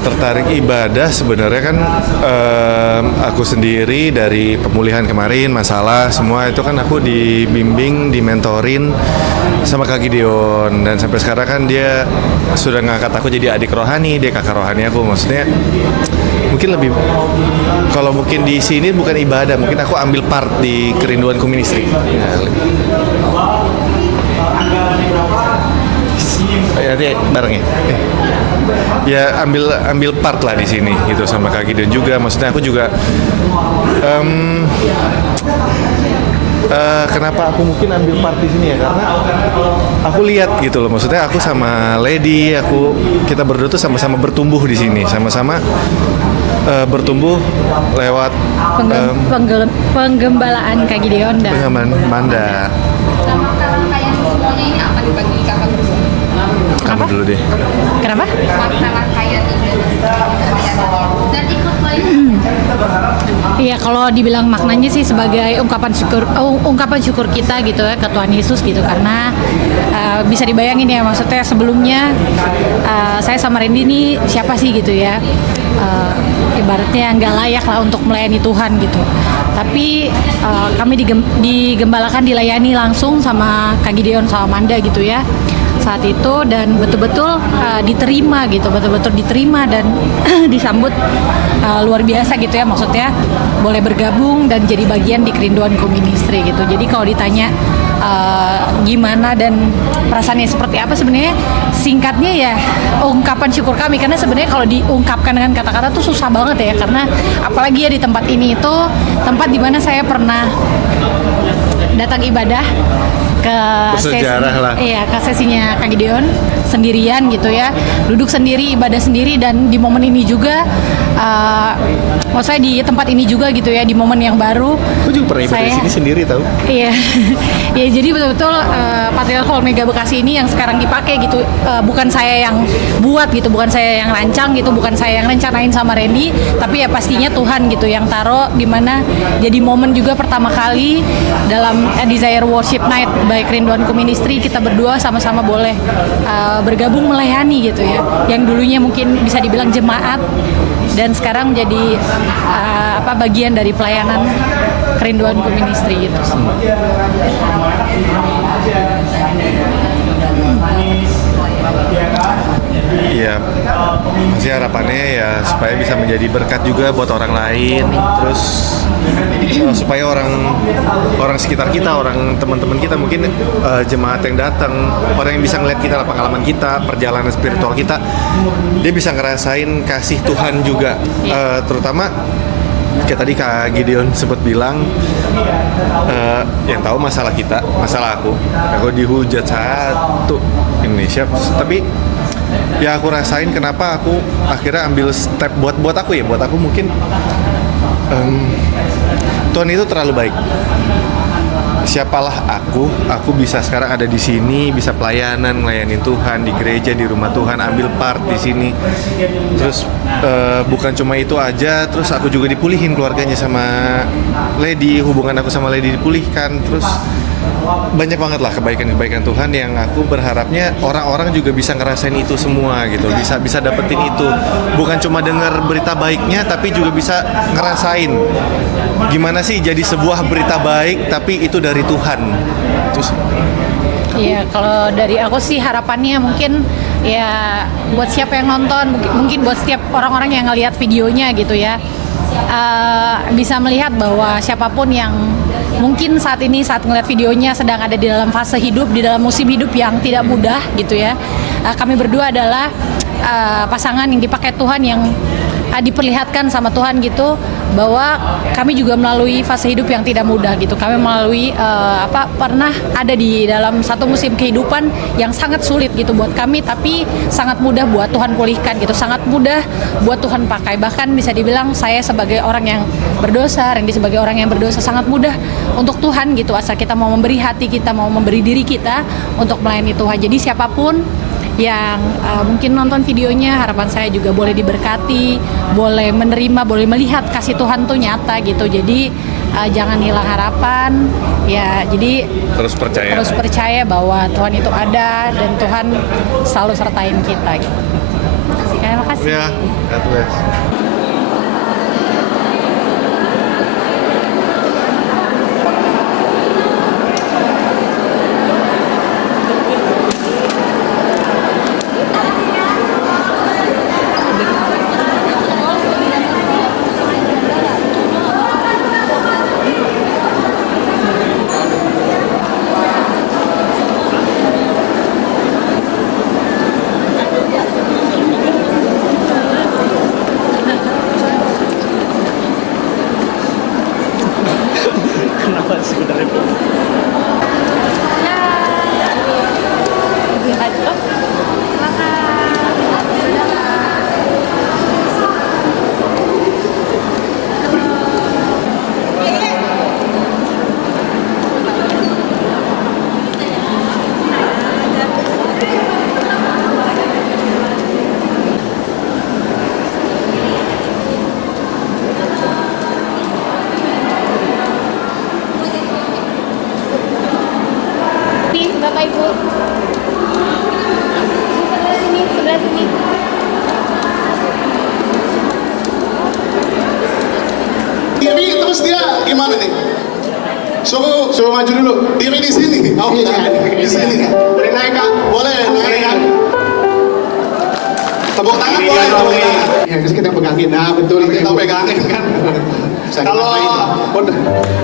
Kalau tertarik ibadah sebenarnya kan aku sendiri dari pemulihan kemarin, masalah semua itu kan aku dibimbing, dimentorin sama Kak Gideon, dan sampai sekarang kan dia sudah ngangkat aku jadi adik rohani, dia kakak rohani aku. Maksudnya mungkin lebih, kalau mungkin di sini bukan ibadah, mungkin aku ambil part di Kerinduanku Ministry. Ya, nanti bareng ya. Ya ambil part lah di sini gitu sama Kak Gideon juga. Maksudnya aku juga kenapa aku mungkin ambil part di sini ya, karena aku lihat gitu loh. Maksudnya aku sama Lady, kita berdua tuh sama-sama bertumbuh di sini, sama-sama bertumbuh lewat penggembalaan Kak Gideon dan Manda. Rangkaian semuanya ini apa dibagi kakak berdua? Kamu dulu deh. Kenapa? Makna rangkaian ini dan ikut Iya, kalau dibilang maknanya sih sebagai ungkapan syukur kita gitu ya ke Tuhan Yesus gitu, karena bisa dibayangin ya, maksudnya sebelumnya saya sama Randy ini siapa sih gitu ya, ibaratnya nggak layak lah untuk melayani Tuhan gitu. Tapi kami digembalakan, dilayani langsung sama Kak Gideon sama Manda gitu ya saat itu, dan betul-betul diterima gitu, betul-betul diterima dan disambut luar biasa gitu ya, maksudnya boleh bergabung dan jadi bagian di Kerinduanku Ministry gitu. Jadi kalau ditanya gimana dan perasaannya seperti apa, sebenarnya singkatnya ya ungkapan syukur kami, karena sebenarnya kalau diungkapkan dengan kata-kata tuh susah banget ya, karena apalagi ya di tempat ini itu tempat dimana saya pernah datang ibadah ke sesinya Kak Gideon sendirian gitu ya, duduk sendiri, ibadah sendiri, dan di momen ini juga maksudnya di tempat ini juga gitu ya, di momen yang baru. Aku juga pernah ibadah di sini sendiri tahu. Iya. Ya, jadi betul-betul Patriarch Hall Mega Bekasi ini yang sekarang dipakai gitu, bukan saya yang buat gitu, bukan saya yang rancang gitu, bukan saya yang rencanain sama Randy, tapi ya pastinya Tuhan gitu yang taruh di mana jadi momen juga pertama kali dalam Desire Worship Night by Kerinduanku Ministry, kita berdua sama-sama boleh bergabung melayani gitu ya, yang dulunya mungkin bisa dibilang jemaat dan sekarang jadi bagian dari pelayanan Kerinduanku Ministry gitu. Iya, masih harapannya ya supaya bisa menjadi berkat juga buat orang lain, terus supaya orang sekitar kita, orang teman-teman kita, mungkin jemaat yang datang, orang yang bisa ngeliat kita, pengalaman kita, perjalanan spiritual kita, dia bisa ngerasain kasih Tuhan juga, terutama kayak tadi Kak Gideon sempat bilang, yang tahu masalah kita, masalah aku dihujat satu Indonesia, tapi ya aku rasain kenapa aku akhirnya ambil step buat aku mungkin Tuhan itu terlalu baik. Siapalah aku bisa sekarang ada di sini, bisa pelayanan, melayani Tuhan di gereja, di rumah Tuhan, ambil part di sini. Terus bukan cuma itu aja, terus aku juga dipulihin keluarganya sama Lady, hubungan aku sama Lady dipulihkan. Terus banyak banget lah kebaikan-kebaikan Tuhan yang aku berharapnya orang-orang juga bisa ngerasain itu semua gitu, bisa dapetin itu, bukan cuma dengar berita baiknya tapi juga bisa ngerasain gimana sih jadi sebuah berita baik tapi itu dari Tuhan. Terus iya, kalau dari aku sih harapannya mungkin ya buat siapa yang nonton, mungkin buat setiap orang-orang yang ngelihat videonya gitu ya, bisa melihat bahwa siapapun yang mungkin saat ngeliat videonya sedang ada di dalam fase hidup, di dalam musim hidup yang tidak mudah gitu ya. Kami berdua adalah pasangan yang dipakai Tuhan, yang diperlihatkan sama Tuhan gitu, bahwa kami juga melalui fase hidup yang tidak mudah gitu. Kami melalui pernah ada di dalam satu musim kehidupan yang sangat sulit gitu buat kami, tapi sangat mudah buat Tuhan pulihkan gitu, sangat mudah buat Tuhan pakai. Bahkan bisa dibilang saya sebagai orang yang berdosa, Randy sebagai orang yang berdosa, sangat mudah untuk Tuhan gitu, asal kita mau memberi hati kita, mau memberi diri kita untuk melayani Tuhan. Jadi siapapun yang mungkin nonton videonya, harapan saya juga boleh diberkati, boleh menerima, boleh melihat kasih Tuhan tuh nyata gitu. Jadi jangan hilang harapan ya, jadi terus percaya bahwa Tuhan itu ada dan Tuhan selalu sertain kita gitu. Ya, makasih. Ya, God bless. Kenapa sebenarnya? Nih, Bapak Ibu. Sebelah sini. Diri terus dia gimana nih? Suruh maju dulu. Diri di sini. Oh, di sini. Boleh naik Kak? Boleh naik Kak. Tepuk tangan boleh, tepuk tangan. Ya, terus kita pegangin. Nah, betul itu. Kita pegangin kan. Kalau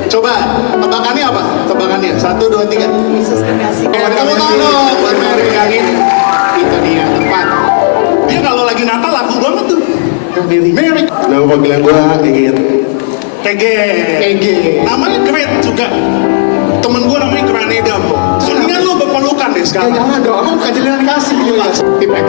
coba tebakannya apa? Tebakannya 1, 2, 3. Yesus kekasih. Tepuk tangan dong buat Mary. Pegangin. Itu dia tepat. Dia kalau lagi Natal laku banget tuh. Mary. Nama panggilan gua Egit. TG. EG. Namanya keren juga. Temen gua namanya Graneda bro. Mendingan lu berpelukan deh Ya sekarang. jangan dong, aku bukan jalinan kasih. Tipex.